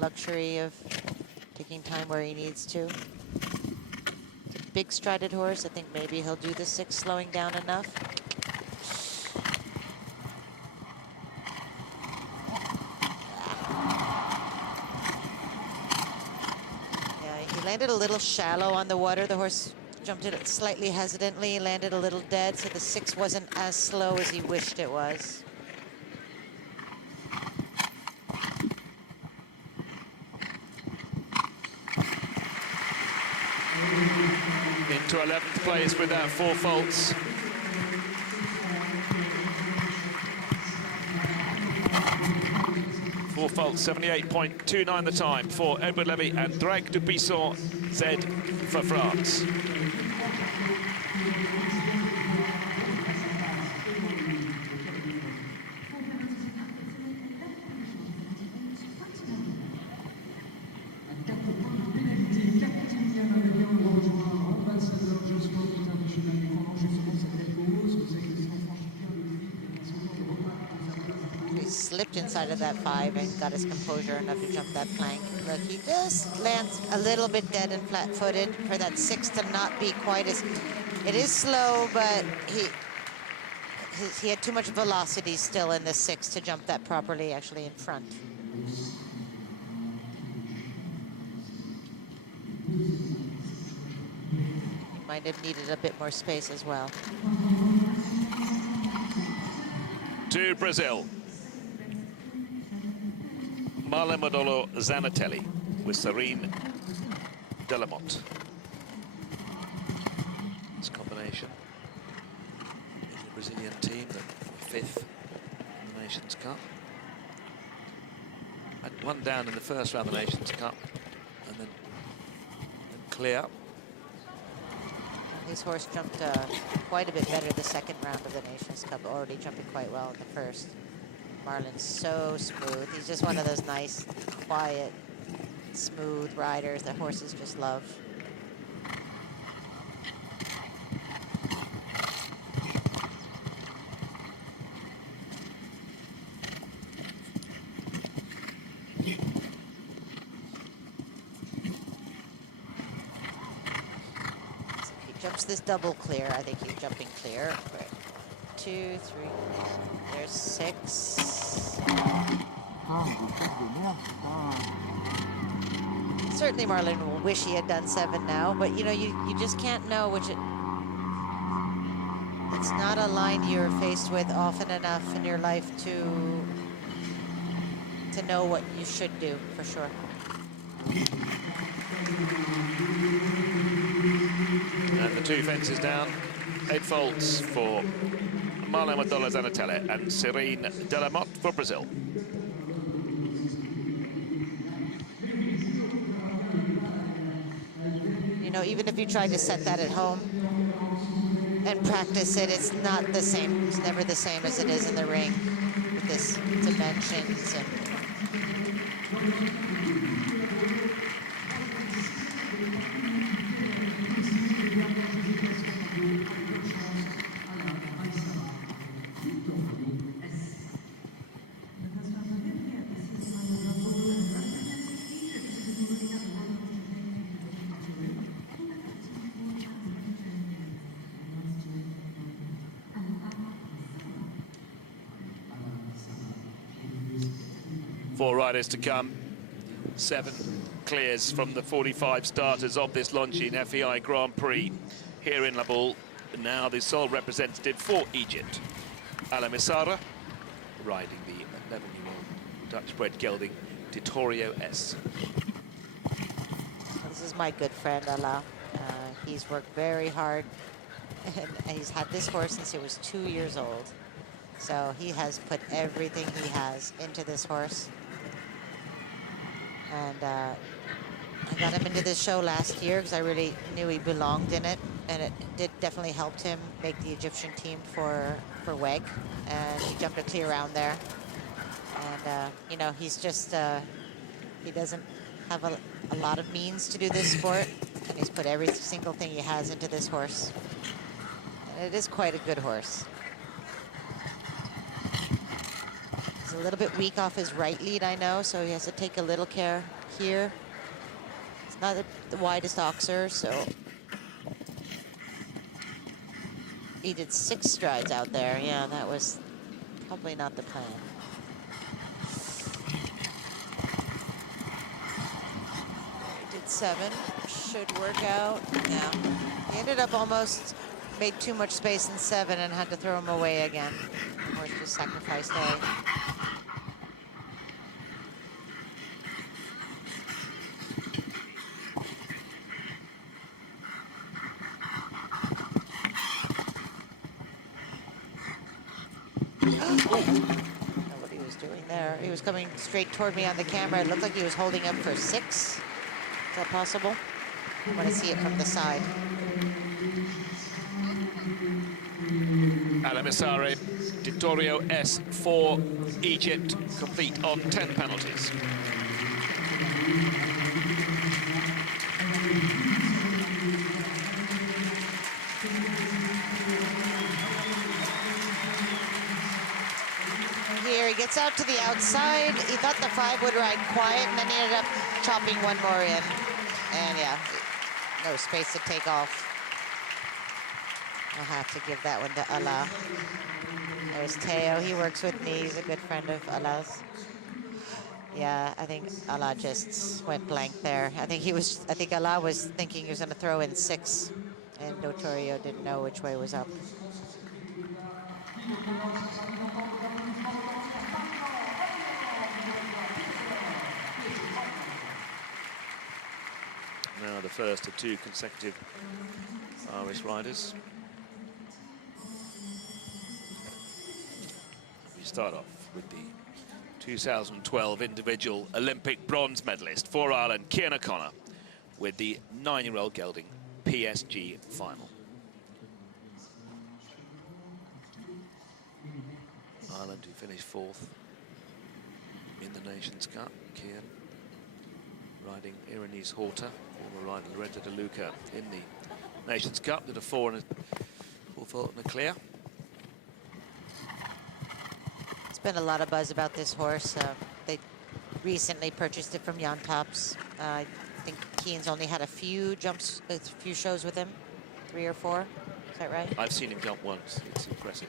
luxury of taking time where he needs to. It's a big strided horse. I think maybe he'll do the 6 slowing down enough. Yeah, he landed a little shallow on the water. The horse jumped it slightly hesitantly, landed a little dead, so the 6 wasn't as slow as he wished it was. Into 11th place with that 4 faults. Four faults, 78.29 the time for Edward Levy and Darragh Kenny Z for France. Slipped inside of that 5 and got his composure enough to jump that plank. Look, he just lands a little bit dead and flat-footed for that 6 to not be quite as... It is slow, but he had too much velocity still in the 6 to jump that properly, actually, in front. He might have needed a bit more space as well. To Brazil. Marlon Zanotelli with Serene Delamont. This combination in the Brazilian team, the 5th in the Nations Cup. Had one down in the first round of the Nations Cup, and then clear. His horse jumped quite a bit better the 2nd round of the Nations Cup, already jumping quite well in the 1st. Marlon's so smooth. He's just one of those nice, quiet, smooth riders that horses just love. So he jumps this double clear. I think he's jumping clear. Right. 2, 3, there's 6. Certainly Marlon will wish he had done 7 now, but you know, you just can't know which it's not a line you're faced with often enough in your life to know what you should do, for sure. And the 2 fences down, 8 faults for Marlon Zanotelli and Serene Delamont for Brazil. You know, even if you try to set that at home and practice it, it's not the same. It's never the same as it is in the ring with this dimensions and... Four riders to come. 7 clears from the 45 starters of this Longines FEI Grand Prix here in Baule. Now the sole representative for Egypt, Alaa Mayssara, riding the 11-year-old Dutch-bred gelding Titorio S. This is my good friend, Alaa. He's worked very hard, and he's had this horse since he was 2 years old. So he has put everything he has into this horse. And I got him into this show last year because I really knew he belonged in it, and it did definitely helped him make the Egyptian team for WEG, and he jumped a clear round there. And you know, he's just he doesn't have a lot of means to do this sport, and he's put every single thing he has into this horse. And it is quite a good horse. He's a little bit weak off his right lead, I know, so he has to take a little care here. It's not the widest oxer, so he did 6 strides out there. Yeah, that was probably not the plan. He did 7, should work out. Yeah, he ended up almost made too much space in 7 and had to throw him away again. The horse just sacrificed A. What he was doing there. He was coming straight toward me on the camera. It looked like he was holding up for 6. Is that possible? I want to see it from the side. Alaa Mayssara, Ditorio S4, Egypt, complete on 10 penalties. Here he gets out to the outside. He thought the 5 would ride quiet, and then he ended up chopping one more in. And yeah, no space to take off. I'll have to give that one to Alaa. There's Teo. He works with me. He's a good friend of Alaa's. Yeah, I think Alaa just went blank there. I think Alaa was thinking he was going to throw in 6, and Ditorio didn't know which way was up. Now the first of 2 consecutive Irish riders. We start off with the 2012 individual Olympic bronze medalist for Ireland, Cian O'Connor, with the 9-year-old gelding PSG final. Ireland, who finished 4th in the Nations Cup. Cian riding Irene's Horta, former rider Lorenzo De Luca in the Nations Cup, did a 4 and a 4 fault and a clear. There's been a lot of buzz about this horse. They recently purchased it from Jan Tops. I think Cian's only had a few jumps, a few shows with him, 3 or 4. Is that right? I've seen him jump once. It's impressive.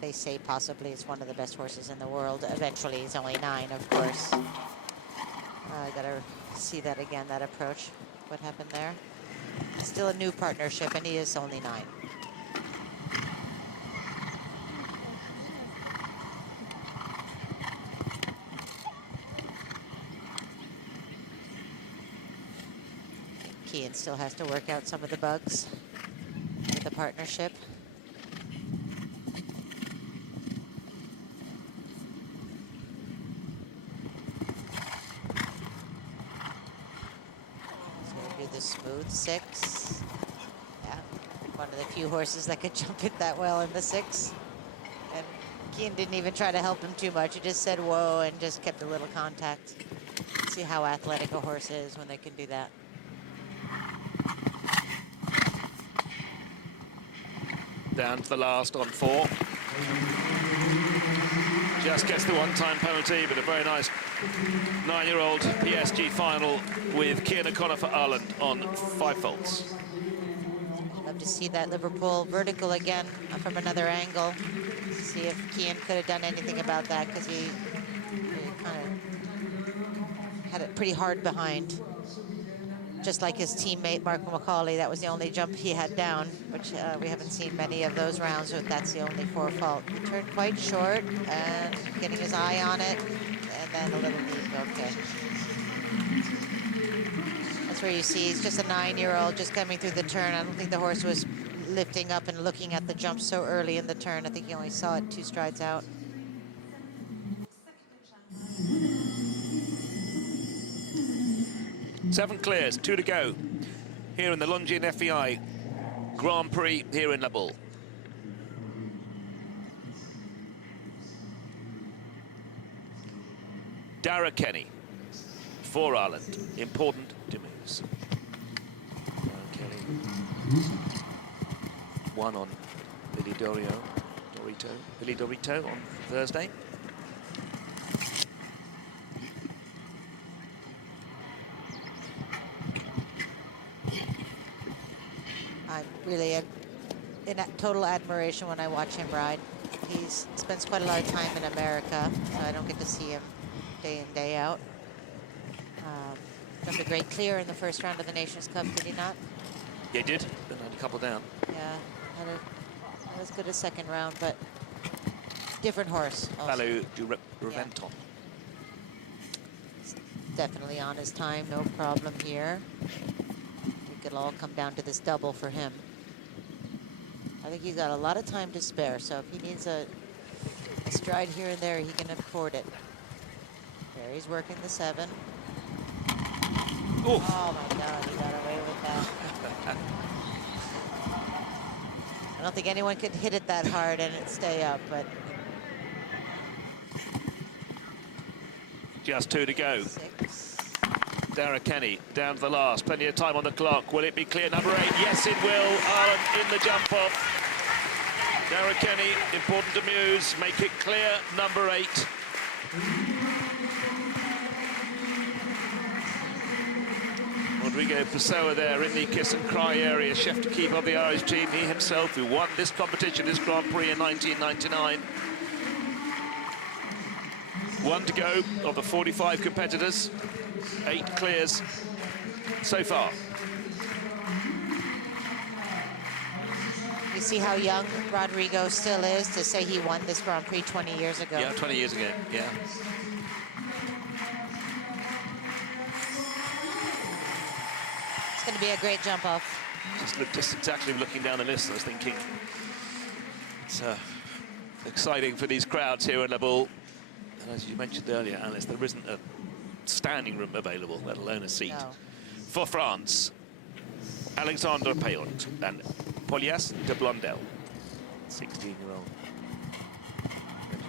They say possibly it's one of the best horses in the world. Eventually, he's only 9, of course. I gotta see that again, that approach. What happened there? Still a new partnership, and he is only 9. Cian still has to work out some of the bugs with the partnership. Smooth 6. Yeah, one of the few horses that could jump it that well in the 6. And Cian didn't even try to help him too much. He just said whoa and just kept a little contact. See how athletic a horse is when they can do that. Down to the last on 4. Just gets the one-time penalty, but a very nice 9-year-old PSG final with Cian O'Connor for Ireland on 5 faults. Love to see that Liverpool vertical again from another angle. See if Cian could have done anything about that, because he kind of had it pretty hard behind. Just like his teammate, Mark McCauley, that was the only jump he had down, which we haven't seen many of those rounds, but that's the only 4 fault. He turned quite short and getting his eye on it, and then a little deep, okay. That's where you see he's just a 9-year-old just coming through the turn. I don't think the horse was lifting up and looking at the jump so early in the turn. I think he only saw it 2 strides out. Seven clears, 2 to go. Here in the Longines FEI Grand Prix here in La Baule. Darragh Kenny for Ireland. Important to moves. Darragh Kenny. 1 on Billy Dorio. Billy Dorito on Thursday. I'm really in total admiration when I watch him ride. He spends quite a lot of time in America, so I don't get to see him day in, day out. Jumped a great clear in the first round of the Nations Cup, did he not? Yeah, he did. Then had a couple down. Yeah, not as good as second round, but different horse. Baule du Reventon. Definitely on his time, no problem here. It could all come down to this double for him. I think he's got a lot of time to spare, so if he needs a stride here and there, he can afford it. There, he's working the 7. Oof. Oh my God, he got away with that. I don't think anyone could hit it that hard and it stay up, but. Just 2 to go. 6. Darragh Kenny down to the last. Plenty of time on the clock. Will it be clear? Number 8. Yes, it will. Ireland in the jump off. Darragh Kenny, important to Muse. Make it clear. Number 8. Rodrigo Pessoa there in the kiss and cry area. Chef de keep of the Irish team. He himself who won this competition, this Grand Prix in 1999. 1 to go of the 45 competitors. 8 clears so far. You see how young Rodrigo still is to say he won this Grand Prix 20 years ago. Yeah, 20 years ago, yeah. It's going to be a great jump off. Just exactly looking down the list, I was thinking it's exciting for these crowds here in La Baule. And as you mentioned earlier, Alice, there isn't a standing room available, let alone a seat. No. For France, Alexandre Payot and Polias de Blondel, 16-year-old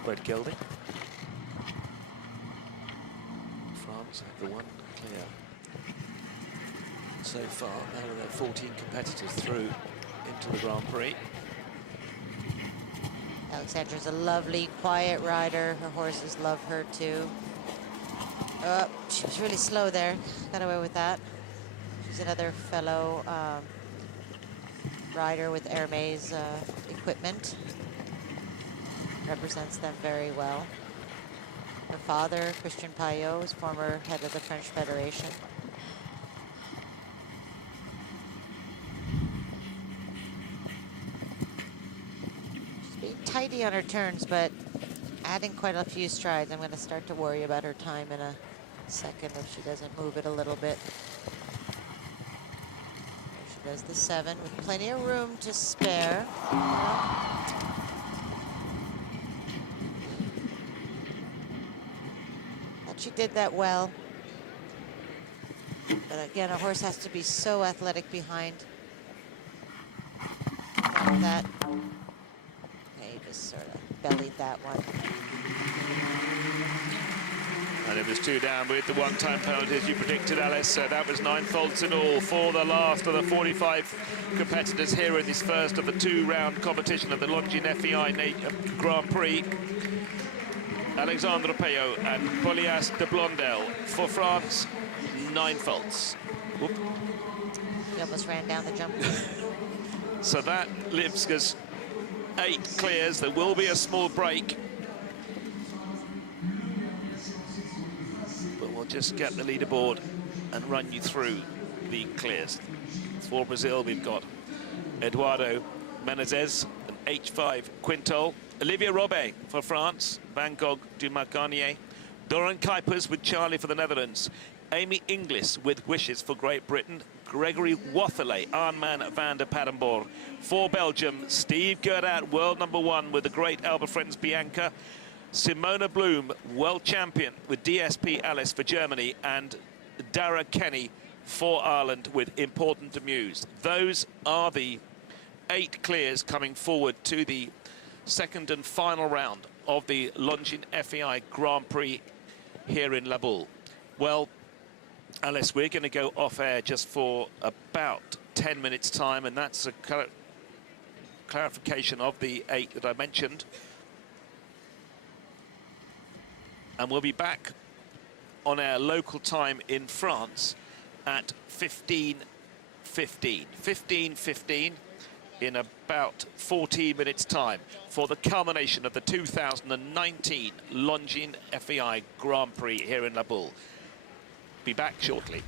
bred gelding. France have the 1 clear so far. Now there are 14 competitors through into the Grand Prix. Alexandra's a lovely, quiet rider. Her horses love her too. Oh, she was really slow there. Got away with that. She's another fellow rider with Hermès equipment. Represents them very well. Her father, Christian Payot, is former head of the French Federation. She's being tidy on her turns, but adding quite a few strides. I'm going to start to worry about her time in a second if she doesn't move it a little bit. There she does the 7 with plenty of room to spare. And she did that well. But again, a horse has to be so athletic behind. That. Okay, he just sort of bellied that one. And it was 2 down with the 1-time penalty, as you predicted, Alice. So that was 9 faults in all for the last of the 45 competitors here in this first of the 2-round competition of the Longines FEI Grand Prix. Alexandre Payot and Polias de Blondel for France, 9 faults. Whoop. He almost ran down the jump. So that leaves us 8 clears. There will be a small break. But we'll just get the leaderboard and run you through the clears. For Brazil, we've got Eduardo Menezes, an H5 Quintal. Olivier Robert for France, Van Gogh du Marcanier. Doron Kuiper with Charlie for the Netherlands. Amy Inglis with Wishes for Great Britain. Gregory Wathelet, Armand van der Paddenborg. For Belgium, Steve Guerdat, world #1 with the great Alba Friends Bianca. Simone Blum, world champion with DSP Alice for Germany. And Darragh Kenny for Ireland with Important to Muse. Those are the 8 clears coming forward to the second and final round of the Longines FEI Grand Prix here in La Baule. Well, Alice, we're going to go off air just for about 10 minutes time, and that's clarification of the 8 that I mentioned. And we'll be back on our local time in France at 15:15 in about 14 minutes time for the culmination of the 2019 Longines FEI Grand Prix here in La Baule. Be back shortly.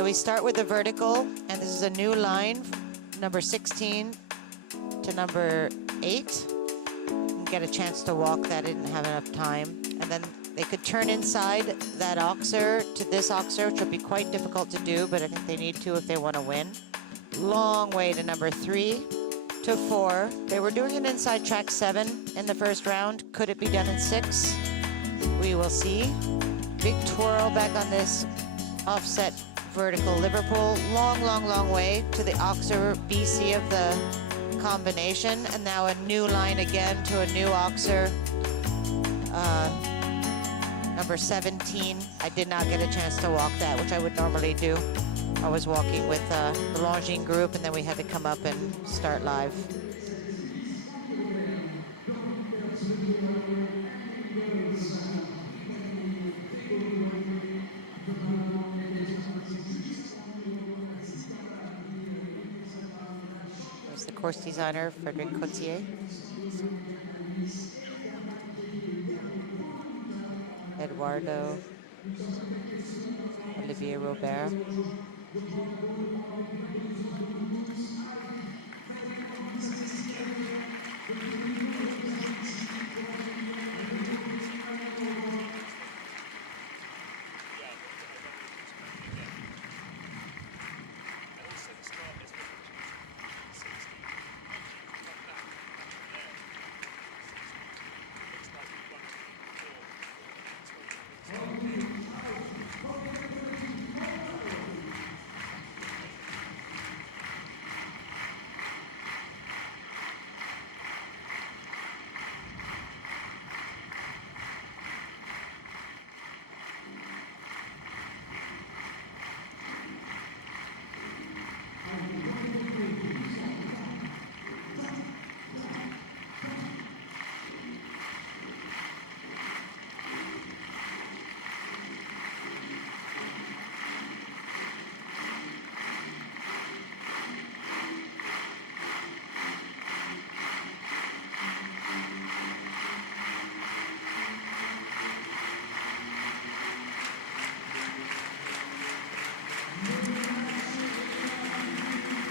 So we start with the vertical, and this is a new line, number 16 to number 8. Get a chance to walk that, didn't have enough time. And then they could turn inside that oxer to this oxer, which would be quite difficult to do, but I think they need to if they want to win. Long way to number 3 to 4. They were doing an inside track 7 in the first round. Could it be done in 6? We will see. Big twirl back on this offset vertical Liverpool. Long, long, long way to the oxer BC of the combination, and now a new line again to a new oxer, number 17. I did not get a chance to walk that, which I would normally do. I was walking with the Longines group, and then we had to come up and start live. Course designer Frederic Cotier. Eduardo, Olivier Robert.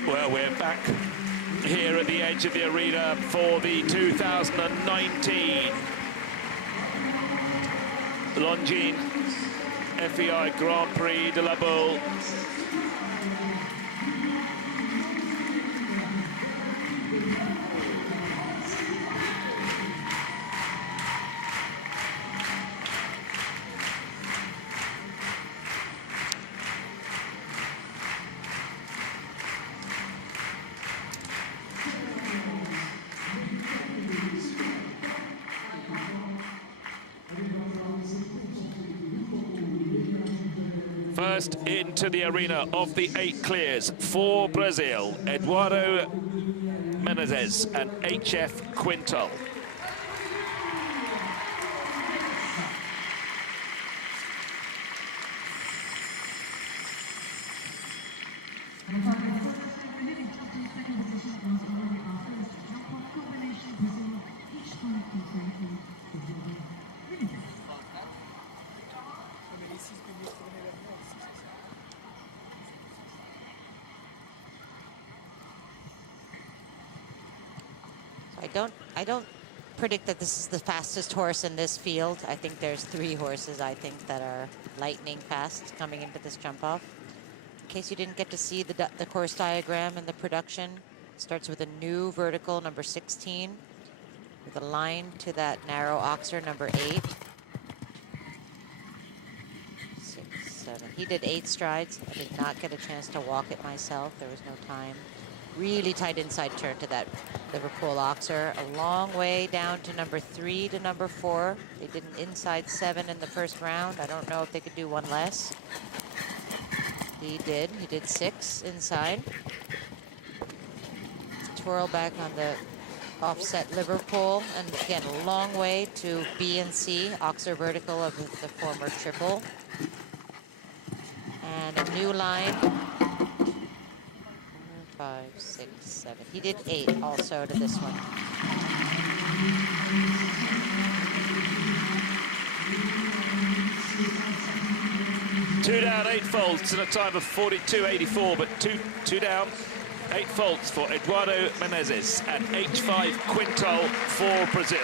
Well, we're back here at the edge of the arena for the 2019 Longines FEI Grand Prix de la Baule. First into the arena of the 8 clears for Brazil, Eduardo Menezes and HF Quintal. I don't predict that this is the fastest horse in this field. I think there's 3 horses I think that are lightning fast coming into this jump off. In case you didn't get to see the course diagram and the production, it starts with a new vertical, number 16, with a line to that narrow oxer, number 8. 6, 7. He did 8 strides. I did not get a chance to walk it myself. There was no time. Really tight inside turn to that Liverpool oxer. A long way down to number 3 to number 4. They did an inside 7 in the first round. I don't know if they could do one less. He did. He did 6 inside. Twirl back on the offset Liverpool. And again, a long way to B and C, oxer vertical of the former triple. And a new line. 5, 6, 7. He did 8 also to this one. 2 down, 8 faults in a time of 42.84, but two down, 8 faults for Eduardo Menezes and H5 quintal for Brazil.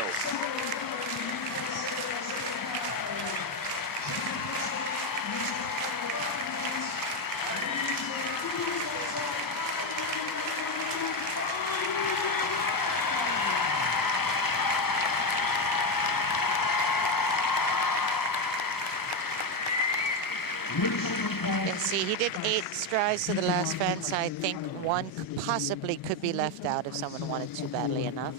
See, he did 8 strides to the last fence. I think one possibly could be left out if someone wanted to badly enough.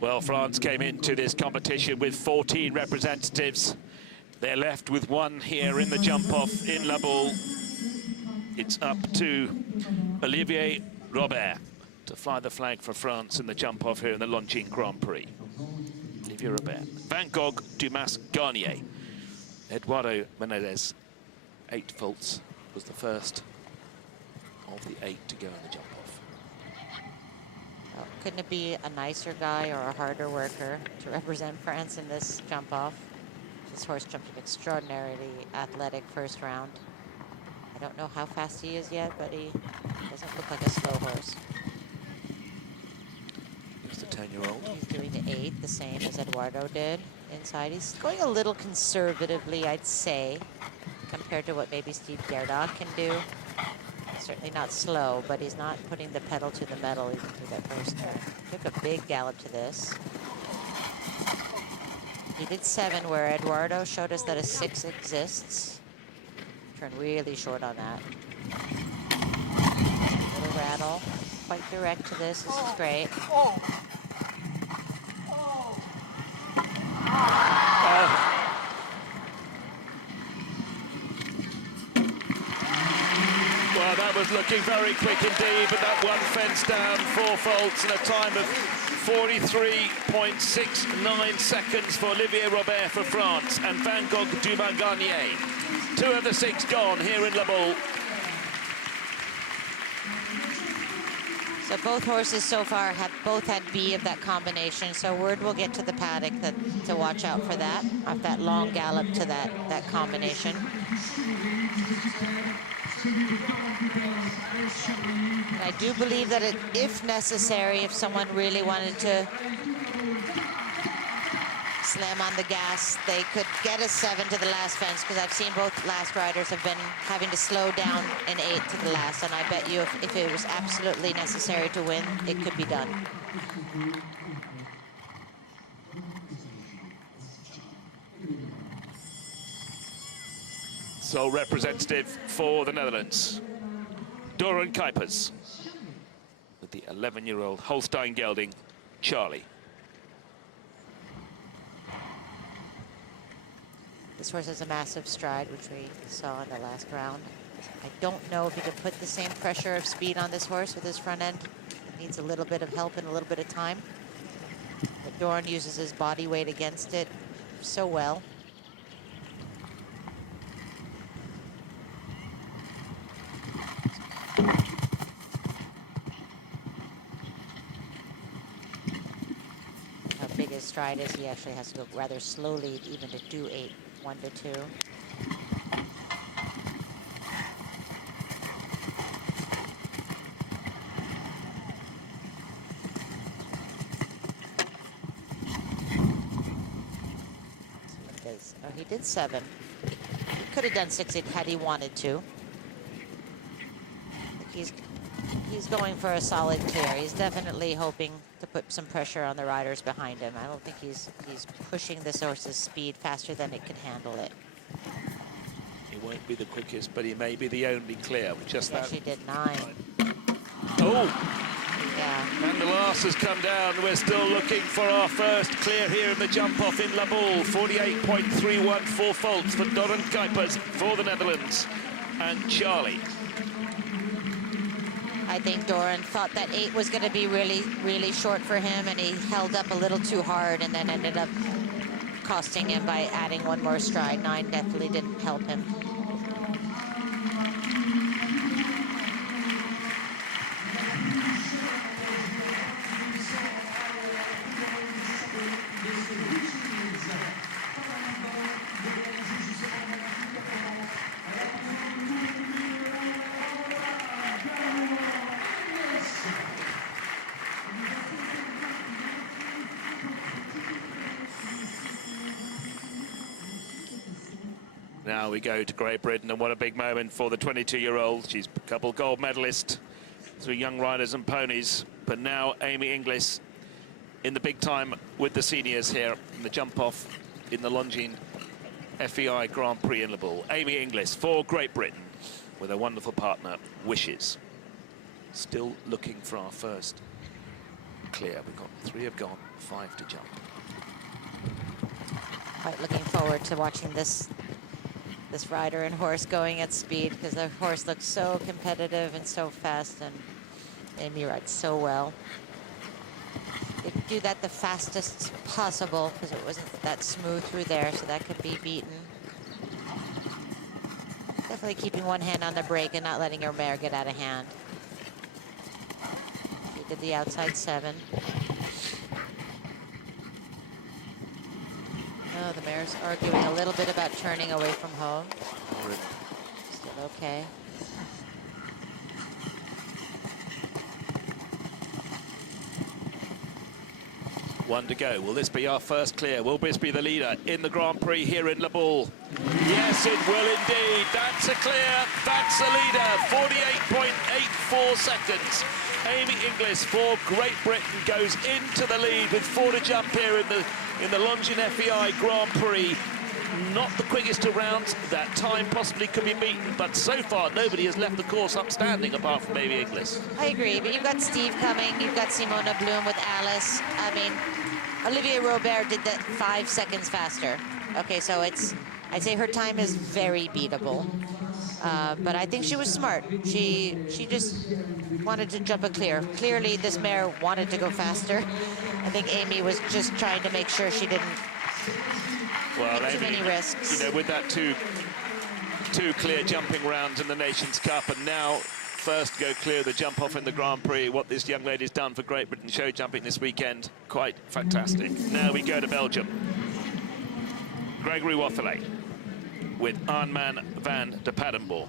Well, France came into this competition with 14 representatives. They're left with 1 here in the jump-off in La Baule. It's up to Olivier Robert to fly the flag for France in the jump-off here in the Longines Grand Prix. Olivier Robert. Van Gogh, Dumas, Garnier. Eduardo Menezes, 8 faults, was the first of the 8 to go in the jump-off. Oh, couldn't it be a nicer guy or a harder worker to represent France in this jump-off? This horse jumped an extraordinarily athletic first round. I don't know how fast he is yet, but he doesn't look like a slow horse. Here's the 10-year-old. He's doing the 8, the same as Eduardo did inside. He's going a little conservatively, I'd say, compared to what maybe Steve Guerdat can do. Certainly not slow, but he's not putting the pedal to the metal even through that first turn. Took a big gallop to this. He did 7, where Eduardo showed us that a 6 exists. Turned really short on that. Little rattle. Quite direct to this. This is great. Well, that was looking very quick indeed, but that one fence down, 4 faults in a time of 43.69 seconds for Olivier Robert for France and Van Gogh Dumas Garnier. 2 of the 6 gone here in La Baule. So both horses so far have both had B of that combination. So word will get to the paddock to watch out for that, off that long gallop to that combination. And I do believe that if necessary, if someone really wanted to slam on the gas, they could get a 7 to the last fence, because I've seen both last riders have been having to slow down an 8 to the last, and I bet you if it was absolutely necessary to win, it could be done. So representative for the Netherlands, Doron Kuiper, with the 11-year-old Holstein gelding, Charlie. This horse has a massive stride, which we saw in the last round. I don't know if he can put the same pressure of speed on this horse with his front end. It needs a little bit of help and a little bit of time. But Doron uses his body weight against it so well. How big his stride is, he actually has to go rather slowly even to do 8. 1 to 2. Oh, he did 7. He could have done 6 had he wanted to. He's going for a solid clear. He's definitely hoping to put some pressure on the riders behind him. I don't think he's pushing this horse's speed faster than it can handle it. He won't be the quickest, but he may be the only clear. Just that. She did 9. Oh! Yeah. And the last has come down. We're still looking for our first clear here in the jump-off in La Baule. 48.31, 4 faults for Doron Kuiper for the Netherlands. And Charlie. I think Doron thought that 8 was going to be really, really short for him, and he held up a little too hard and then ended up costing him by adding 1 more stride. 9 definitely didn't help him. Now we go to Great Britain, and what a big moment for the 22-year-old. She's a couple gold medalist through Young Riders and Ponies, but now Amy Inglis in the big time with the seniors here in the jump off in the Longines FEI Grand Prix in Laboule. Amy Inglis for Great Britain with a wonderful partner, Wishes. Still looking for our first clear. We've got 3 have gone, 5 to jump. Quite looking forward to watching this rider and horse going at speed, because the horse looks so competitive and so fast, and Amy rides so well. Didn't do that the fastest possible because it wasn't that smooth through there, so that could be beaten. Definitely keeping one hand on the brake and not letting her mare get out of hand. She did the outside 7. Oh, the mare's arguing a little bit about turning away from home. Still okay. One to go. Will this be our first clear? Will this be the leader in the Grand Prix here in Laboule? Yes, it will indeed. That's a clear. That's a leader. 48.84 seconds. Amy Inglis for Great Britain goes into the lead with 4 to jump here in the Longines FEI Grand Prix. Not the quickest around. That time possibly could be beaten, but so far nobody has left the course upstanding apart from Amy Inglis. I agree, but you've got Steve coming. You've got Simone Blum with Alice. I mean, Olivier Robert did that 5 seconds faster. Okay, so I'd say her time is very beatable. But I think she was smart. She just wanted to jump a clear. Clearly, this mare wanted to go faster. I think Amy was just trying to make sure she didn't take too many risks. You know, with that two clear jumping rounds in the Nations Cup, and now first to go clear the jump off in the Grand Prix. What this young lady's done for Great Britain show jumping this weekend, quite fantastic. Now we go to Belgium. Gregory Wathelet with Armand van de Padenboer.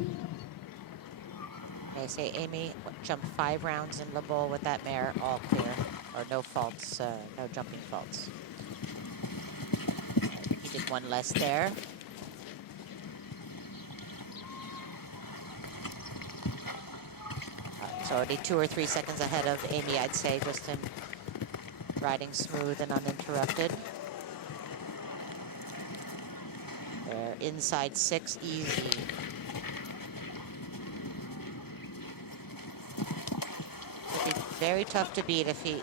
They say Amy jumped 5 rounds in Laboule with that mare, all clear, or no faults, no jumping faults. He did 1 less there. It's already 2 or 3 seconds ahead of Amy, I'd say, just in riding smooth and uninterrupted. They're inside 6 easy. It'd be very tough to beat if he...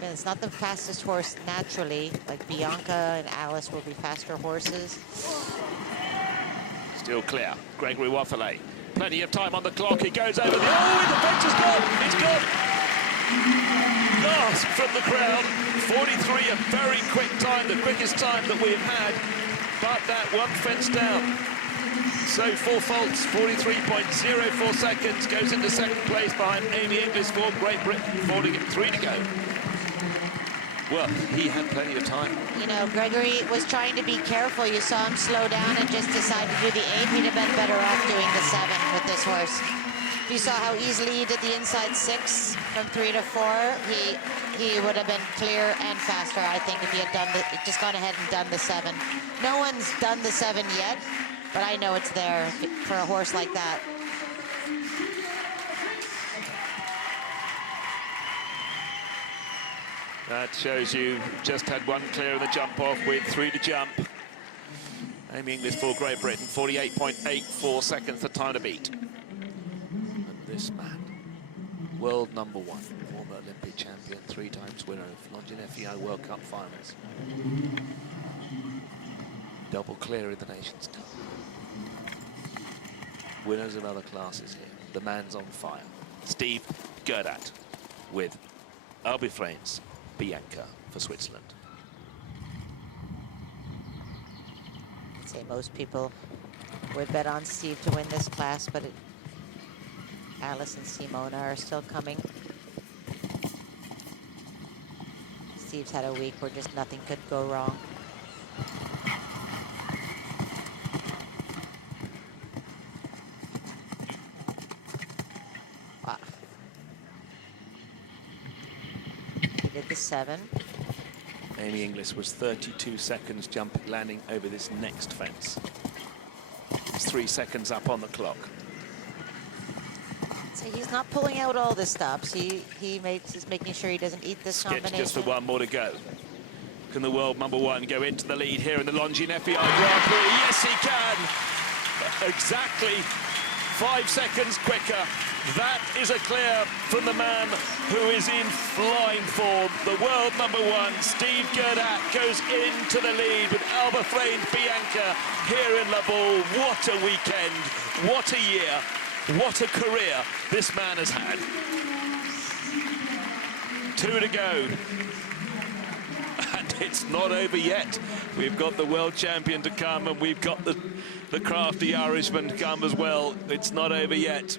It's not the fastest horse naturally, like Bianca and Alice will be faster horses. Still clear. Gregory Wathelet. Plenty of time on the clock. He goes over the... Oh, the fence is gone! It's gone! Gasp from the crowd. 43, a very quick time, the quickest time that we've had. But that one fence down. So 4 faults, 43.04 seconds, goes into second place behind Amy Inglis for Great Britain. 3 to go. Well, he had plenty of time. You know, Gregory was trying to be careful. You saw him slow down and just decide to do the 8. He'd have been better off doing the 7 with this horse. You saw how easily he did the inside 6 from 3 to 4. He would have been clear and faster, I think, if he had just gone ahead and done the 7. No one's done the 7 yet, but I know it's there for a horse like that. That shows you just had 1 clear of the jump off with 3 to jump. Amy Inglis for Great Britain, 48.84 seconds the time to beat. And this man, world #1, former Olympic champion, 3 times winner of Longines FEI World Cup finals. Double clear in the Nations Cup. Winners of other classes here. The man's on fire. Steve Guerdat with Albifrane's Bianca for Switzerland. I'd say most people would bet on Steve to win this class, but Alice and Simona are still coming. Steve's had a week where just nothing could go wrong. Wow. He did the 7. Amy Inglis was 32 seconds landing over this next fence. He's 3 seconds up on the clock. So he's not pulling out all the stops. He's making sure he doesn't eat this Sketch combination. just for one more to go. Can the world #1 go into the lead here in the Longines FEI Grand Prix? Yes, he can. Exactly 5 seconds quicker. That is a clear from the man who is in flying form. The world #1, Steve Guerdat, goes into the lead with Alba Bianca here in La Baule. What a weekend, what a year, what a career this man has had. 2 to go. And it's not over yet. We've got the world champion to come, and we've got the crafty Irishman to come as well. It's not over yet.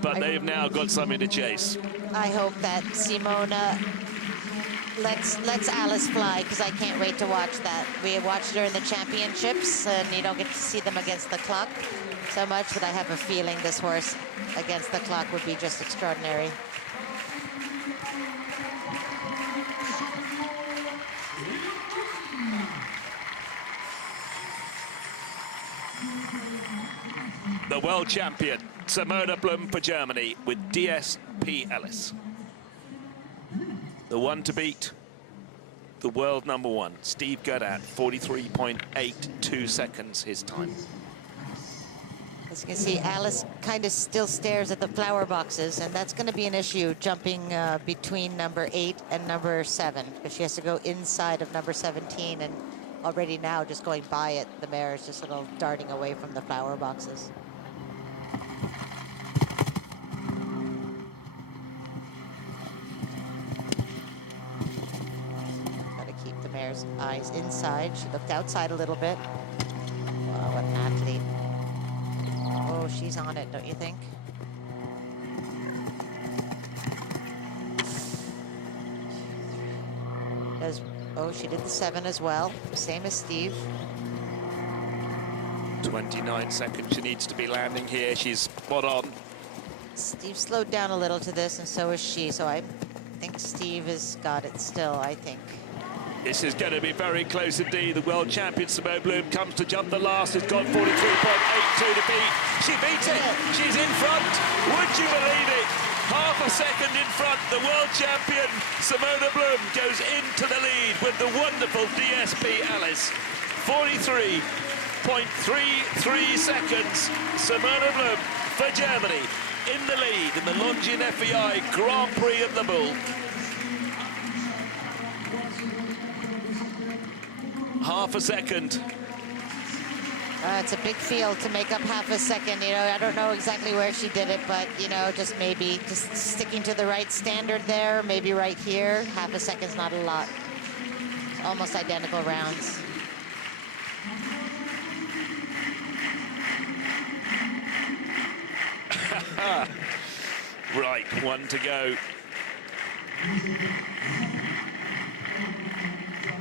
But they've now got something to chase. I hope that Simone lets Alice fly, because I can't wait to watch that. We watched her in the championships, and you don't get to see them against the clock so much, but I have a feeling this horse against the clock would be just extraordinary. The world champion, Simone Blum for Germany with DSP Ellis. The one to beat, the world #1, Steve Guerdat, 43.82 seconds his time. As you can see, Alice kind of still stares at the flower boxes, and that's going to be an issue jumping between number 8 and number 7, because she has to go inside of number 17, and already now just going by it, the mare is just a little darting away from the flower boxes. Mare's eyes inside. She looked outside a little bit. Wow, what an athlete. Oh, she's on it, don't you think? Oh, she did the 7 as well. Same as Steve. 29 seconds she needs to be landing here. She's spot on. Steve slowed down a little to this, and so is she. So I think Steve has got it still, I think. This is going to be very close indeed. The world champion, Simone Blum, comes to jump the last. Has got 43.82 to beat. She beats it. She's in front. Would you believe it? Half a second in front. The world champion, Simone Blum, goes into the lead with the wonderful DSP Alice. 43.33 seconds. Simone Blum for Germany in the lead in the Longines FEI Grand Prix of the Baule. Half a second. It's a big field to make up half a second. You know, I don't know exactly where she did it, but, you know, just maybe just sticking to the right standard there, maybe right here. Half a second's not a lot. It's almost identical rounds. Right, 1 to go.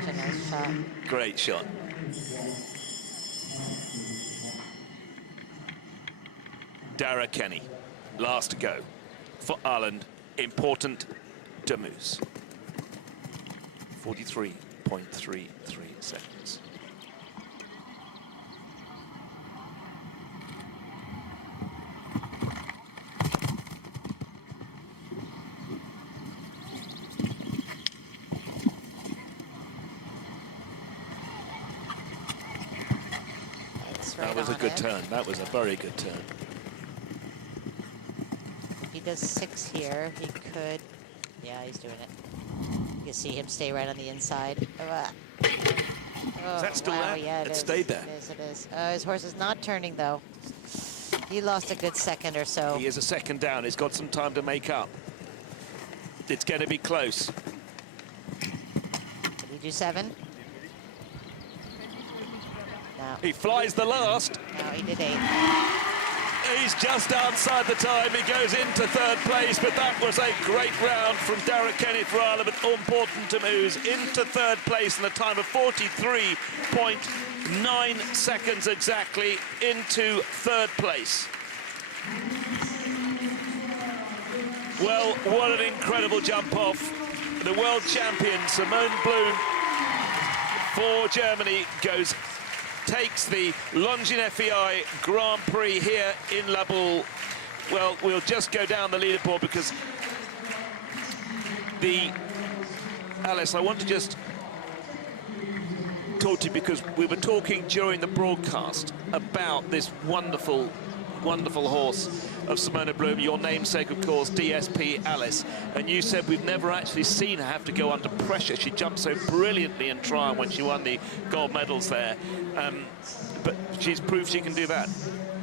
Such a nice shot. Great shot. Darragh Kenny, last to go for Ireland. Important Demuse. 43.33 seconds. That was a good turn. That was a very good turn. If he does 6 here, he could... Yeah, he's doing it. You can see him stay right on the inside. Oh, Is that still there? Yeah, it stayed there. It is, it is. His horse is not turning, though. He lost a good second or so. He is a second down. He's got some time to make up. It's going to be close. Did he do 7? No. He flies the last. No, he did 8. He's just outside the time. He goes into 3rd place, but that was a great round from Darragh Kenny for Ireland, but important to Demuse into 3rd place in a time of 43.9 seconds exactly into 3rd place. Well, what an incredible jump off. The world champion, Simone Blum, for Germany, goes takes the Longines FEI Grand Prix here in La Baule. Well, we'll just go down the leaderboard because Alice, I want to just talk to you because we were talking during the broadcast about this wonderful, wonderful horse of Simone Blum, your namesake, of course, DSP Alice. And you said we've never actually seen her have to go under pressure. She jumped so brilliantly in trial when she won the gold medals there. But she's proved she can do that.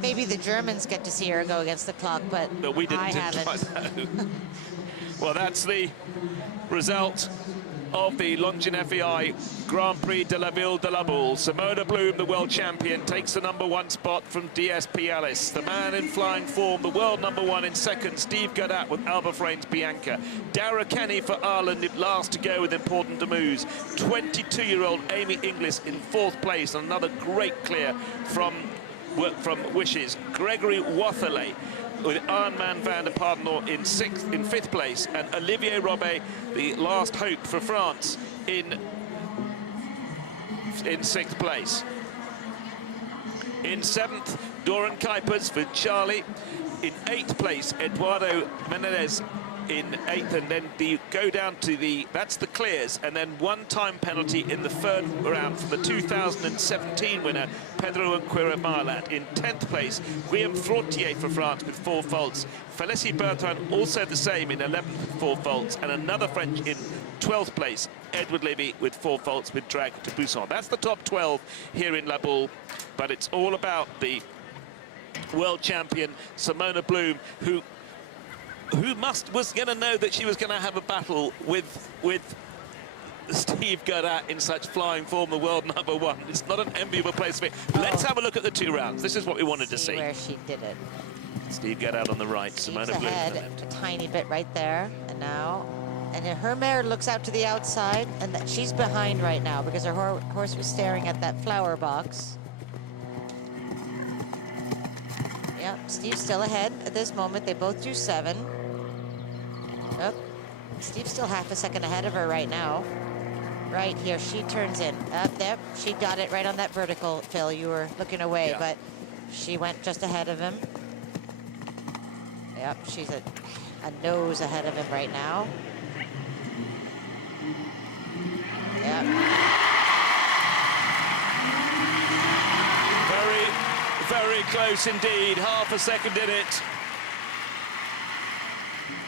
Maybe the Germans get to see her go against the clock, but we didn't. I haven't. Well, that's the result of the Longines FEI Grand Prix de la Ville de la Baule. Simone Blum, the world champion, takes the #1 spot from DSP Alice. The man in flying form, the world #1 in second, Steve Guerdat with Alba Frain's Bianca. Darragh Kenny for Ireland, last to go with important Demouse. 22-year-old Amy Inglis in 4th place, and another great clear from Wishes. Gregory Wathelet with Armand van der Pardenot in 5th place, and Olivier Robert, the last hope for France, in 6th place. In 7th, Doron Kuiper for Charlie. In 8th place, Eduardo Menezes in 8th, and then go down to that's the clears, and then 1 time penalty in the 3rd round for the 2017 winner, Pedro Quiramarlat. In 10th place, Guillaume Frotier for France with 4 faults. Félicie Bertrand also the same in 11th with 4 faults, and another French in 12th place, Edward Levy with 4 faults with Drag to Buisson. That's the top 12 here in La Baule, but it's all about the world champion Simone Blum, who was going to know that she was going to have a battle with Steve Guerdat in such flying form, the world #1. It's not an enviable place for it. Let's have a look at the 2 rounds. This is what we wanted to see. Where she did it. Steve Guerdat on the right, Simone Blum ahead a tiny bit right there, and now, and her mare looks out to the outside, and that she's behind right now because her horse was staring at that flower box. Yeah, Steve's still ahead at this moment. They both do 7. Oh, Steve's still half a second ahead of her right now. Right here, she turns in. Up there, she got it right on that vertical, Phil. You were looking away, yeah, but she went just ahead of him. Yep, she's a nose ahead of him right now. Yep. Very, very close indeed. Half a second in it.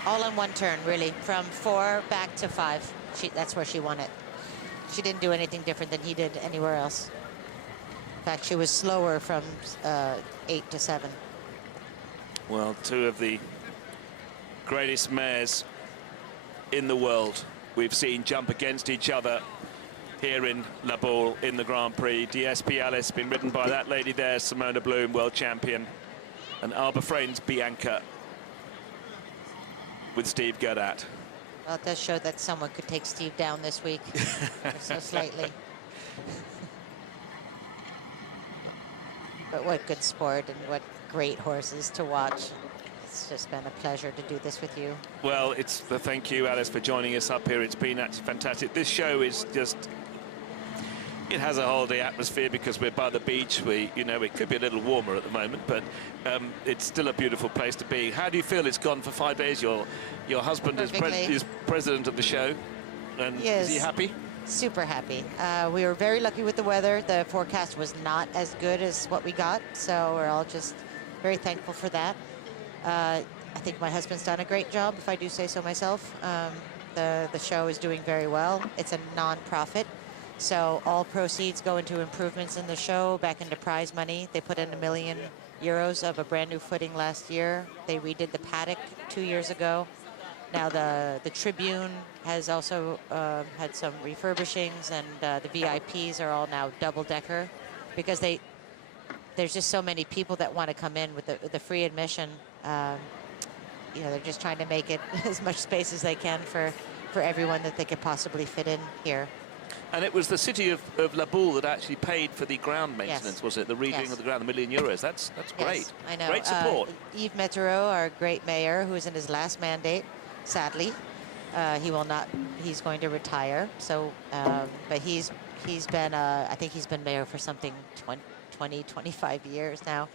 All in one turn, really, from 4 back to 5. That's where she won it. She didn't do anything different than he did anywhere else. In fact, she was slower from 8 to 7. Well, 2 of the greatest mares in the world we've seen jump against each other here in La Baule in the Grand Prix. DSP Alice been ridden by that lady there, Simone Blum, world champion, and Alba Frain's Bianca with Steve Guerdat. Well, it does show that someone could take Steve down this week, so slightly. But what good sport and what great horses to watch. It's just been a pleasure to do this with you. Well, thank you, Alice, for joining us up here. It's been fantastic. This show is just, it has a holiday atmosphere because we're by the beach. It could be a little warmer at the moment, but it's still a beautiful place to be. How do you feel it's gone for 5 days? Your husband is president of the show, and is he happy? Super happy. We were very lucky with the weather. The forecast was not as good as what we got, so we're all just very thankful for that. I think my husband's done a great job, if I do say so myself. The show is doing very well. It's a non-profit, so all proceeds go into improvements in the show, back into prize money. They put in €1 million of a brand new footing last year. They redid the paddock 2 years ago. Now the Tribune has also had some refurbishings, and the VIPs are all now double-decker because there's just so many people that want to come in with the free admission. They're just trying to make it as much space as they can for everyone that they could possibly fit in here. And it was the city of La Baule that actually paid for the ground maintenance, was it? The redoing of the ground, €1 million. That's great. Yes, I know. Great support. Yves Mettereau, our great mayor, who's in his last mandate, sadly, He will not. He's going to retire. So, but he's been. I think he's been mayor for something 20, 25 years now,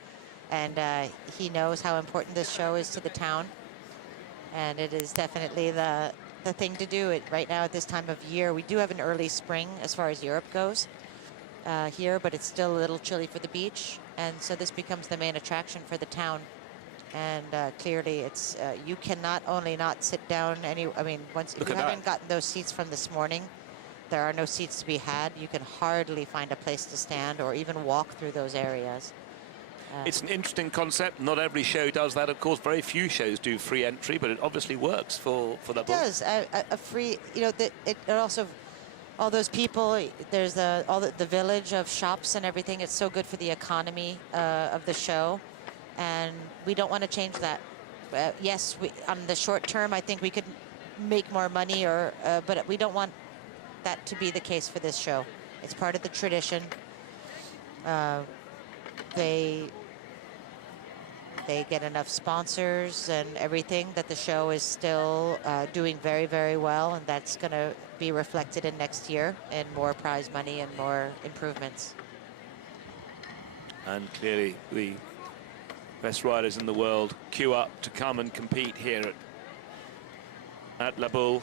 and he knows how important this show is to the town. And it is definitely the thing to do it right now at this time of year. We do have an early spring as far as Europe goes here, but it's still a little chilly for the beach, and so this becomes the main attraction for the town. And clearly, it's you cannot only not sit down any. I mean, once if you haven't gotten those seats from this morning, there are no seats to be had. You can hardly find a place to stand or even walk through those areas. It's an interesting concept. Not every show does that, of course. Very few shows do free entry, but it obviously works for the. It does a free. You know, it also. All those people, there's all the village of shops and everything. It's so good for the economy of the show, and we don't want to change that. Yes, on the short term, I think we could make more money, but we don't want that to be the case for this show. It's part of the tradition. They get enough sponsors and everything that the show is still doing very, very well, and that's going to be reflected in next year in more prize money and more improvements. And clearly the best riders in the world queue up to come and compete here at La Baule.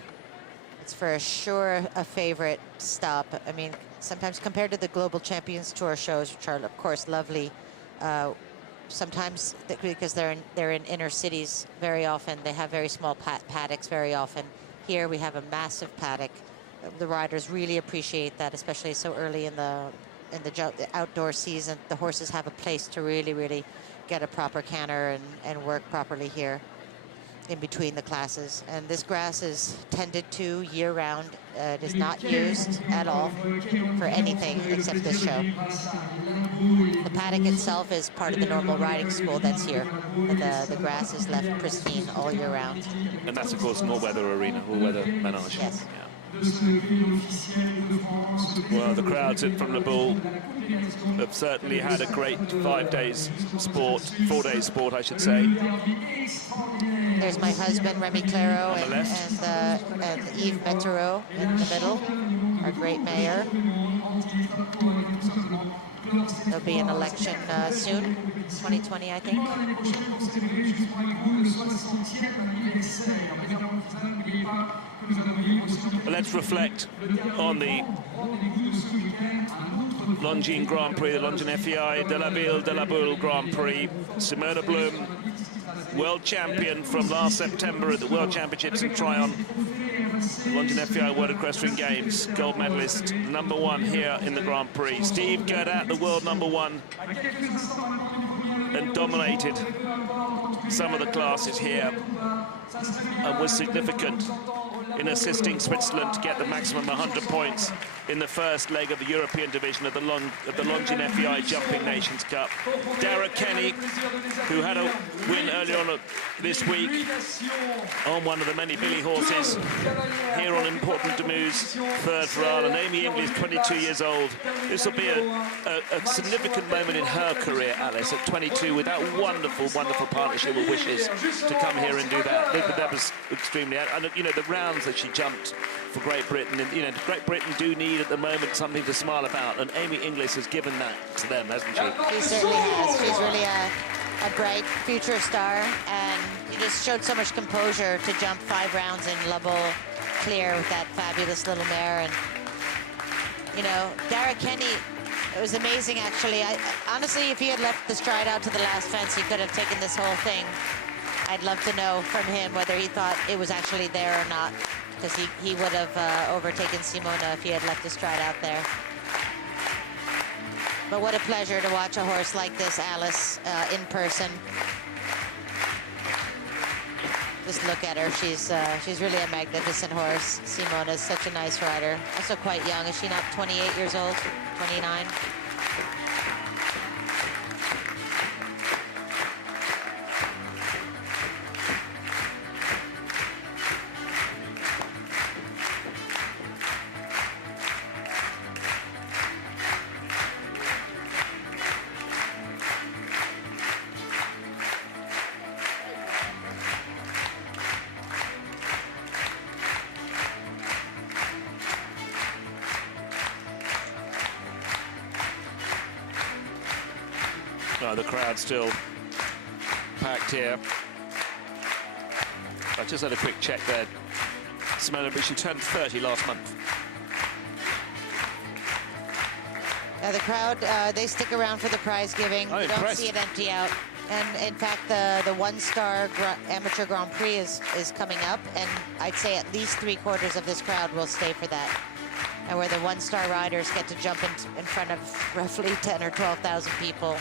It's for sure a favorite stop. I mean, sometimes compared to the Global Champions Tour shows, which are of course lovely, sometimes because they're in inner cities very often, they have very small paddocks very often. Here we have a massive paddock. The riders really appreciate that, especially so early in the outdoor season. The horses have a place to really get a proper canter and work properly here in between the classes. And this grass is tended to year-round. It is not used at all for anything except this show. The paddock itself is part of the normal riding school that's here. The grass is left pristine all year round. And that's, of course, an all-weather arena, all-weather menage. Yes. Yeah. Well, the crowds from La Baule have certainly had a great 5 days sport, 4 days sport, I should say. There's my husband, Remy Claro, and Yves Mettereau in the middle, our great mayor. There'll be an election soon, 2020, I think. Let's reflect on the Longines Grand Prix, the Longines FEI de la Ville de la Baule Grand Prix. Simone Blum, world champion from last September at the World Championships in Tryon. Longines FEI World Equestrian Games, gold medalist, #1 here in the Grand Prix. Steve Guerdat, the world #1, and dominated some of the classes here, and was significant in assisting Switzerland to get the maximum 100 points in the first leg of the European division of the Longines FEI Jumping Nations Cup. Darragh Kenny, who had a win earlier on this week on one of the many Billy horses, here on Important Demu's third FRA, and Amy Inglis, 22 years old. This will be a significant moment in her career, Alice, at 22, with that wonderful partnership with Wishes to come here and do that. That was extremely, and you know, the rounds that she jumped for Great Britain, and you know, Great Britain do need at the moment something to smile about, and Amy Inglis has given that to them, hasn't she? She certainly has. She's really a bright future star, and she just showed so much composure to jump 5 rounds in La Baule clear with that fabulous little mare. And you know, Darragh Kenny, it was amazing actually. Honestly, if he had left the stride out to the last fence, he could have taken this whole thing. I'd love to know from him whether he thought it was actually there or not, because he would have overtaken Simona if he had left the stride out there. But what a pleasure to watch a horse like this, Alice, in person. Just look at her. She's really a magnificent horse. Simona is such a nice rider. Also quite young. Is she not 28 years old? 29? Oh, the crowd still packed here. I just had a quick check there. Simone Blum, she turned 30 last month. The crowd, they stick around for the prize giving. I'm you don't impressed. see it empty out. And in fact, the one-star amateur Grand Prix is coming up, and I'd say at least 3/4 of this crowd will stay for that. And where the one-star riders get to jump in front of roughly 10 or 12,000 people,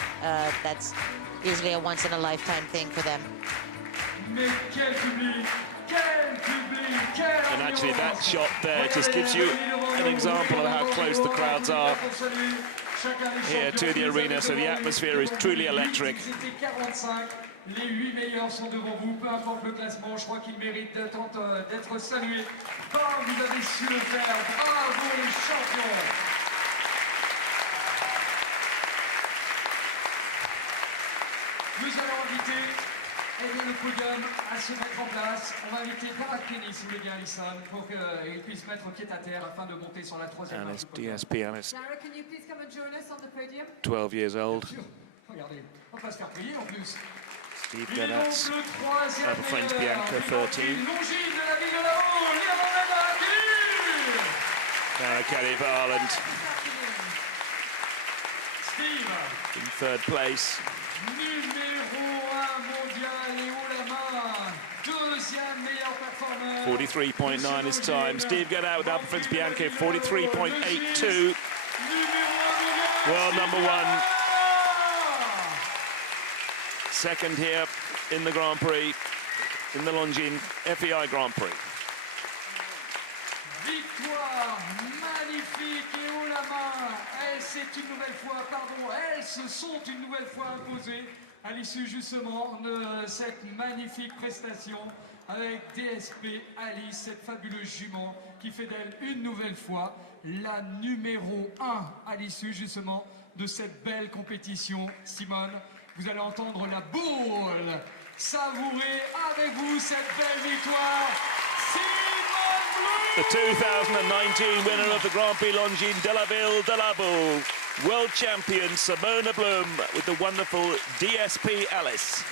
that's usually a once-in-a-lifetime thing for them. And actually that shot there just gives you an example of how close the crowds are here to the arena, so the atmosphere is truly electric. Les 8 meilleurs sont devant vous, peu importe le classement, je crois qu'ils méritent d'être salués. Vous avez su le faire, bravo les champions! Nous allons inviter le podium à se mettre en place. On va inviter Darragh Kenny, si vous voulez bien, Alison, pour qu'il puisse mettre pied à terre afin de monter sur la troisième marche. DSP Alice, Darragh, can you please come and join us on the podium? 12 years old. Regardez, on va pas se faire payer en plus. Steve Guerdat, Alpha Friends Bianca, 13. Longines de la ville de la Baule, Darragh Kenny! Darragh Kenny for Ireland Steve. in 3rd place. Numéro 1 mondial et haut la main. Deuxième meilleur performeur. 43.9 his time. Steve Guerdat with Alpha Friends Bianca, 43.82. World number 1. Second here in the Grand Prix, in the Longines FEI Grand Prix. Victoire magnifique et haut la main. Elles se sont une nouvelle fois imposées à l'issue justement de cette magnifique prestation avec DSP Alice, cette fabuleuse jument qui fait d'elle une nouvelle fois la numéro 1 à l'issue justement de cette belle compétition. Simone, vous allez entendre la Baule savourer avec vous cette belle victoire. The 2019 winner of the Grand Prix Longines de la Ville de la Baule, world champion Simone Blum with the wonderful DSP Alice.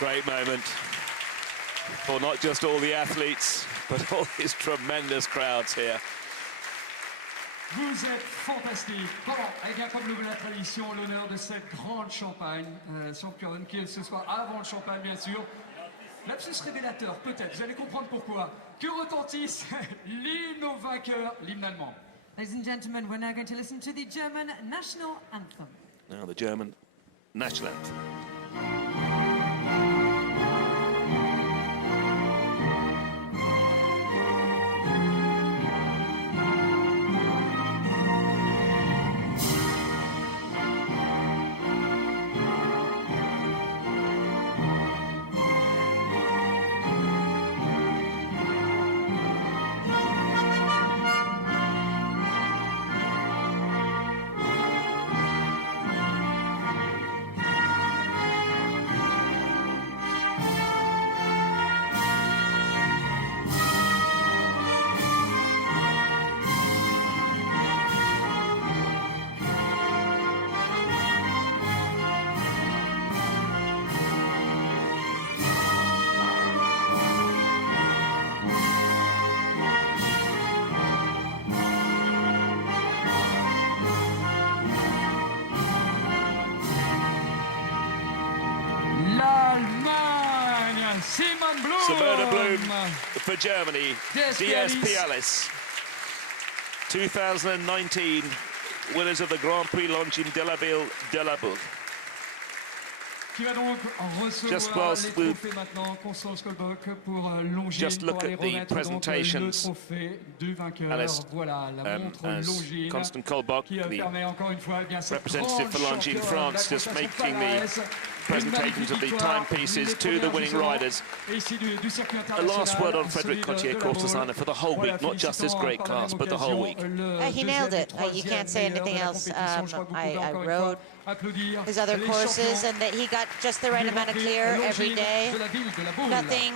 Great moment for not just all the athletes, but all these tremendous crowds here. Vous êtes fantastique. Bon, et bien comme la tradition, l'honneur de cette grande champagne, championne qui est ce soir avant le champagne bien sûr. Lapsus révélateur, peut-être, vous allez comprendre pourquoi. Que retentisse l'hymne aux vainqueurs, l'hymne allemand. Ladies and gentlemen, we're now going to listen to the German national anthem. Now the German national anthem. Simone Blum. Simone Blum for Germany, DSP Alice. 2019 winners of the Grand Prix Longines de la Ville de la Baule. Qui va donc recevoir les trophées maintenant, Constance Kolbok pour Longines. Just look at the presentations. Le trophée du vainqueur. Alice, voilà, la montre Longines. Constance Kolbok, qui permet encore une fois, bien, cette representative for Longines France, just making the presentations of the timepieces to the winning riders. A last word on Frédéric Cottier, course designer, for the whole week, not just this great class, but the whole week. He nailed it. You can't say anything else. I rode his other courses, and that he got just the right amount of clear every day. Nothing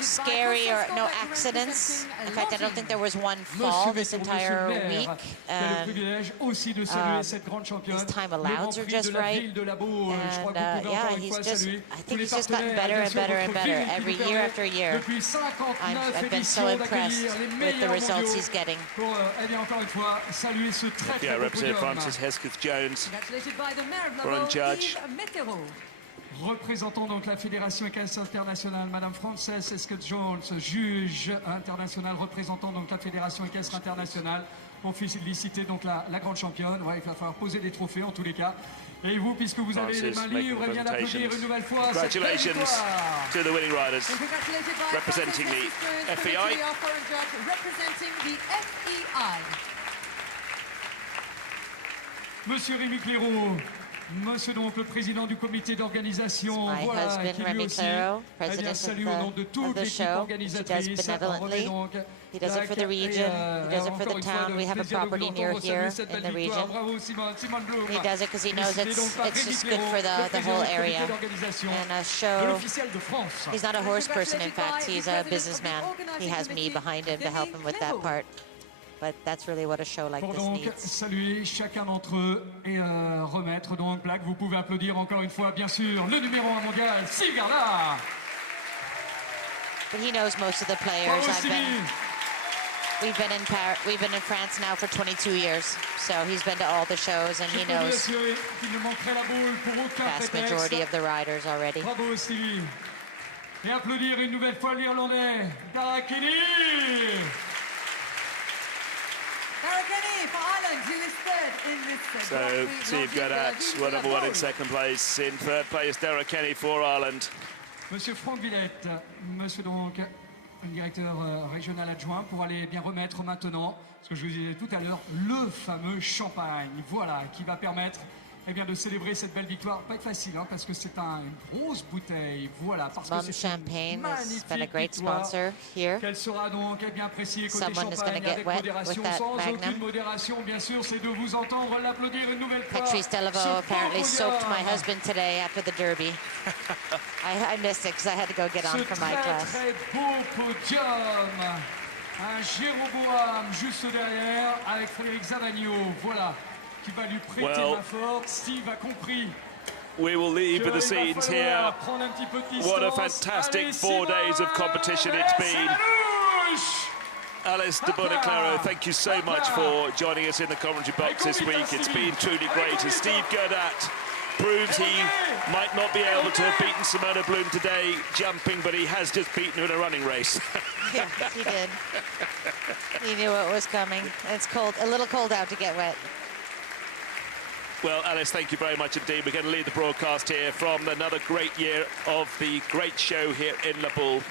scary or no accidents. In fact, I don't think there was one fall this entire week. His time alloweds are just right. And yeah, I think he's just gotten better and better and better every year after year. I've been so impressed with the results he's getting. Yeah, represented Francis Hesketh-Jones. Ron Judge. Représentant donc la Fédération équestre internationale, Madame Frances Hesketh-Jones, juge international, représentant donc la Fédération équestre internationale, pour féliciter donc la grande championne. Ouais, il va falloir poser des trophées en tous les cas. Et vous, puisque vous avez les mains libres, bien d'applaudir une nouvelle fois. Congratulations to the winning riders, representing the FEI. Monsieur Rémi Clairaut, monsieur donc le président du comité d'organisation, voilà, qui lui aussi salue au nom de toute l'équipe organisatrice. He does it for the region, he does it for the town. We have a property near here in the region. He does it because he knows it's just good for the whole area. And a show, he's not a horse person, in fact, he's a businessman. He has me behind him to help him with that part. But that's really what a show like this needs. Saluer chacun d'entre eux et remettre donc plaque. Vous pouvez applaudir encore une fois, bien sûr, le numéro 1 mondial, Guerdat. But he knows most of the players. We've been in France now for 22 years, so he's been to all the shows and he knows the vast majority of the riders already. Bravo Stevie. Et applaudir une nouvelle fois l'Irlandais, Darragh Kenny. Darragh Kenny for Ireland, who is third in this So Steve Guerdat, well, number 1 in second place. In third place, Darragh Kenny for Ireland. Monsieur Franck Villette, monsieur donc un directeur régional adjoint, pour aller bien remettre maintenant, ce que je vous disais tout à l'heure, le fameux champagne, voilà, qui va permettre de célébrer cette belle victoire. Pas être facile, hein, parce que c'est une grosse bouteille, voilà, parce que c'est Champagne has been a great sponsor here. Qu'elle sera donc bien appréciée côté Someone is champagne, get avec wet modération, with that sans magnum. aucune modération, bien sûr, c'est de vous entendre l'applaudir une nouvelle fois. Patrice Delaveau apparently soaked my husband today after the Derby. I missed it because I had to go get on for my class. Très beau podium. Un Jéroboam juste derrière avec Frédéric Zavagno, voilà, qui va lui prêter la force. Steve a compris. We will leave with the scenes here. What a fantastic 4 days of competition it's been. Alice de Bonaclaro, thank you so much for joining us in the commentary box this week. It's been truly great. And Steve Guerdat proves he might not be able to have beaten Simone Blum today jumping, but he has just beaten her in a running race. Yeah, he did. He knew what was coming. It's cold, a little cold out to get wet. Well, Alice, thank you very much indeed. We're going to leave the broadcast here from another great year of the great show here in La Baule.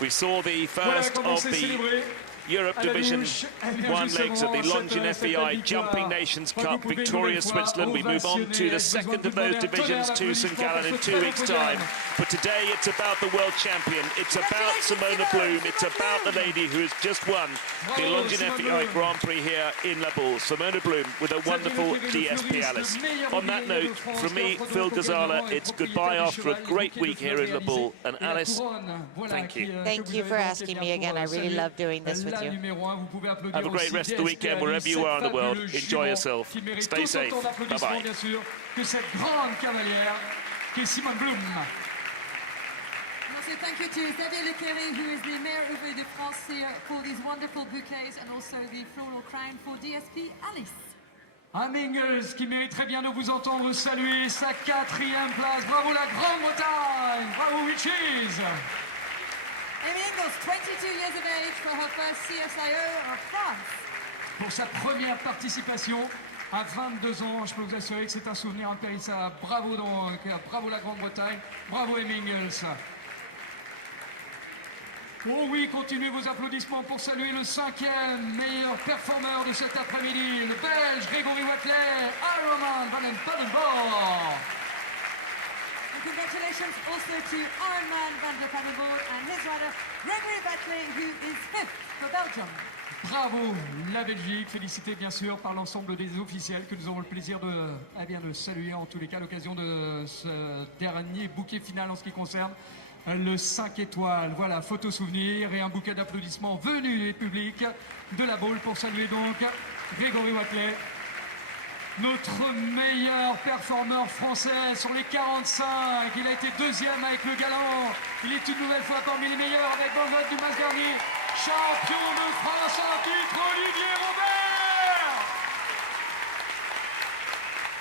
We saw the first of the Europe Division 1 legs of the Longines FEI Jumping Nations Cup, Victoria, Switzerland. We move on to the second of those divisions to St. Gallen in 2 weeks' time. But today it's about the world champion. It's about Simone Blum. It's about the lady who has just won the Longines FEI Grand Prix here in La Baule. Simone Blum with a wonderful DSP, Alice. On that note, from me, Phil Gazala, it's goodbye after a great week here in La Baule. And Alice, thank you. Thank you for asking me again. I really love doing this with you. Have a great rest of the weekend wherever you are in the world. Enjoy yourself. Stay safe. Bye-bye. Thank you to Xavier Leclerc, who is the Mayor of de France here, for these wonderful bouquets, and also the floral crown for DSP Alice. Inglis qui mérite très bien de vous entendre saluer sa 4e place. Bravo la Grande-Bretagne. Bravo Witches. Inglis, 22 years of age, for her first CSIO of France. Pour sa première participation à 22 ans, je peux vous assurer que c'est un souvenir impérissable. Bravo donc, bravo la Grande-Bretagne, bravo Inglis. Oh oui, continuez vos applaudissements pour saluer le 5e meilleur performeur de cet après-midi, le Belge Gregory Wathelet, Ironman Van den Paddenborg. Congratulations also to Ironman van der Pannenboord and his rider Gregory Wathelet, who is 5th for Belgium. Bravo la Belgique, félicité bien sûr par l'ensemble des officiels que nous aurons le plaisir de saluer en tous les cas à l'occasion de ce dernier bouquet final en ce qui concerne le 5 étoiles. Voilà, photo souvenir et un bouquet d'applaudissements venus du public de la Baule pour saluer donc Gregory Wathelet, notre meilleur performeur français sur les 45. Il a été deuxième avec le galant. Il est une nouvelle fois parmi les meilleurs avec Guerdat du Mas dernier. Champion de France en titre, Olivier Robert.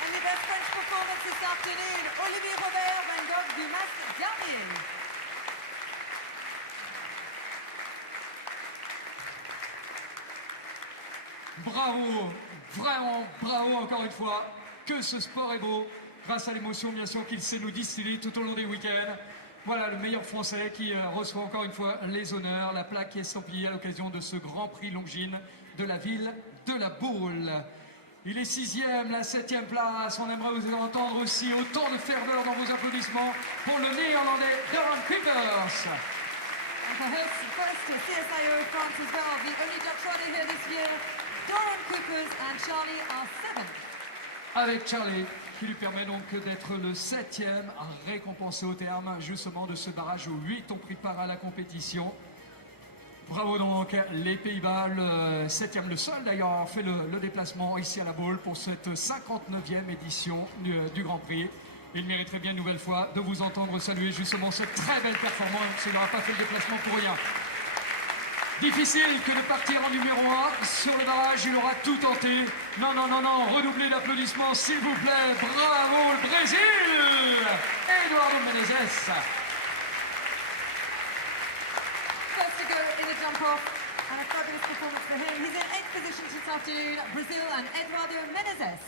And the best French performance this afternoon, Olivier Robert, Van Gogh du Mas dernier. Bravo, vraiment bravo encore une fois. Que ce sport est beau, grâce à l'émotion bien sûr qu'il sait nous distiller tout au long des week-ends. Voilà le meilleur français qui reçoit encore une fois les honneurs, la plaque qui est estampillée à l'occasion de ce Grand Prix Longines de la ville de la Baule. Il est 6e, la 7e place. On aimerait vous entendre aussi autant de ferveur dans vos applaudissements pour le néerlandais Doron Kuiper. And for his first CSIO France as well, the only Dutch rider here this year, Doron Kuiper and Charlie are 7th. Avec Charlie, qui lui permet donc d'être le 7e récompensé au terme justement de ce barrage où 8 ont pris part à la compétition. Bravo donc les Pays-Bas, le 7e, le seul d'ailleurs a fait le déplacement ici à la Baule pour cette 59e édition du Grand Prix. Il mériterait bien une nouvelle fois de vous entendre saluer justement cette très belle performance. Il n'aura pas fait le déplacement pour rien. Difficile que de partir en numéro 1 sur le barrage, il aura tout tenté. Non, non, non, non, redoublez d'applaudissements s'il vous plaît. Bravo le Brésil, Eduardo Menezes. First to go in the jump-off, and a fabulous performance for him. He's in 8th position this afternoon, Brazil and Eduardo Menezes.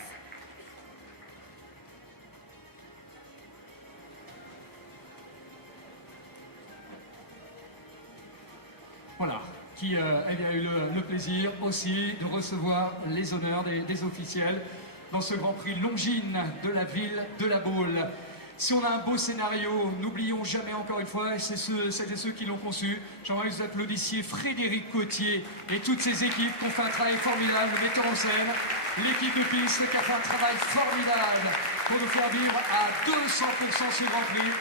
Voilà, qui a eu le plaisir aussi de recevoir les honneurs des officiels dans ce Grand Prix Longines de la ville de la Baule. Si on a un beau scénario, n'oublions jamais encore une fois, c'était ceux qui l'ont conçu. J'aimerais que vous applaudissiez Frédéric Cotier et toutes ses équipes qui ont fait un travail formidable, le metteur en scène, l'équipe de piste qui a fait un travail formidable pour nous faire vivre à 200% ce Grand Prix.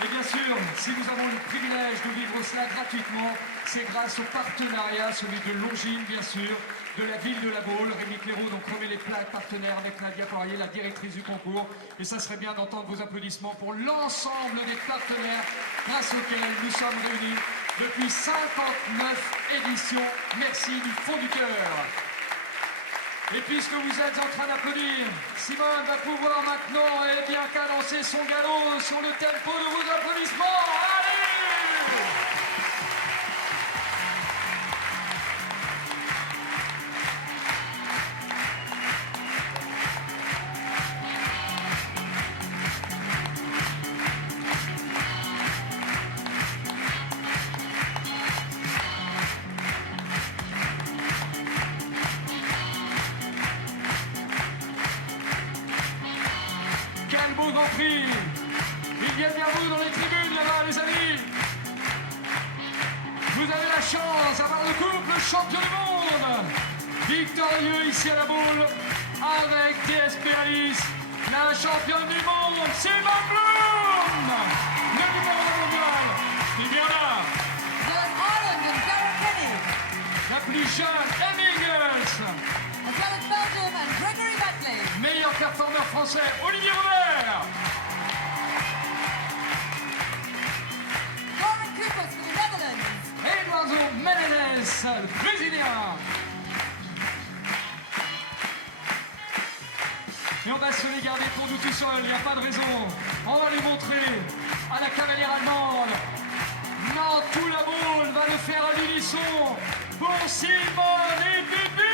Et bien sûr, si nous avons le privilège de vivre cela gratuitement, c'est grâce au partenariat, celui de Longines bien sûr, de la ville de la Baule. Rémi Clairaut donc remet les plaques partenaires avec Nadia Poirier, la directrice du concours. Et ça serait bien d'entendre vos applaudissements pour l'ensemble des partenaires grâce auxquels nous sommes réunis depuis 59 éditions. Merci du fond du cœur. Et puisque vous êtes en train d'applaudir, Simone va pouvoir maintenant bien cadencer son galop sur le tempo de vos applaudissements. Allez! Quel beau Grand Prix! Il vient bien vous dans les tribunes là-bas, les amis! Vous avez la chance d'avoir le couple champion du monde! Victorieux ici à la Baule avec DSP Alice, la championne du monde, Simone Blum! Le numéro mondial, c'est bien là! Ireland and Darragh Kenny. La plus jeune, Inglis! As well as Belgium and Gregory Wathelet. Meilleur performeur français, Olivier Robert! Doron Kuiper for the Netherlands. Eduardo Menezes, le Brésilien. Et on va se les garder pour nous tout seuls, il n'y a pas de raison. On va les montrer à la cavalière allemande. Non, tout la Baule va le faire à l'unisson pour Simone et Bibi.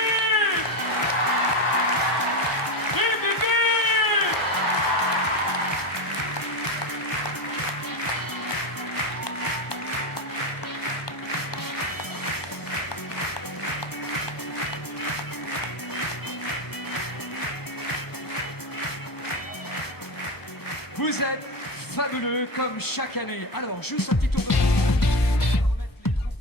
Vous êtes fabuleux comme chaque année. Alors, juste un petit tour de remettre les trophées.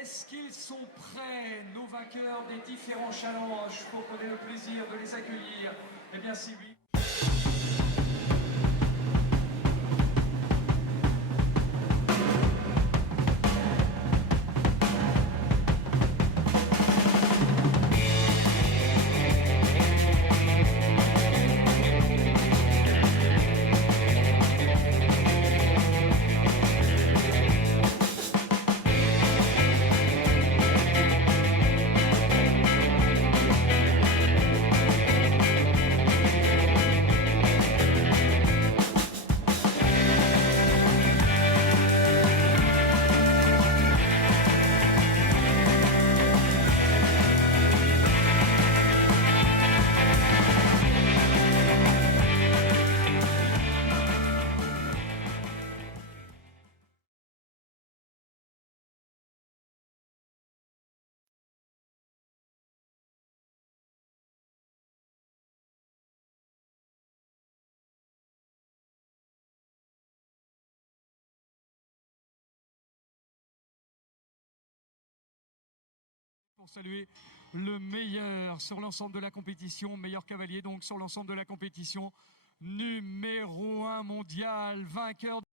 Est-ce qu'ils sont prêts, nos vainqueurs des différents challenges, pour qu'on ait le plaisir de les accueillir? Eh bien, si oui. Pour saluer le meilleur sur l'ensemble de la compétition, meilleur cavalier donc sur l'ensemble de la compétition, numéro 1 mondial, vainqueur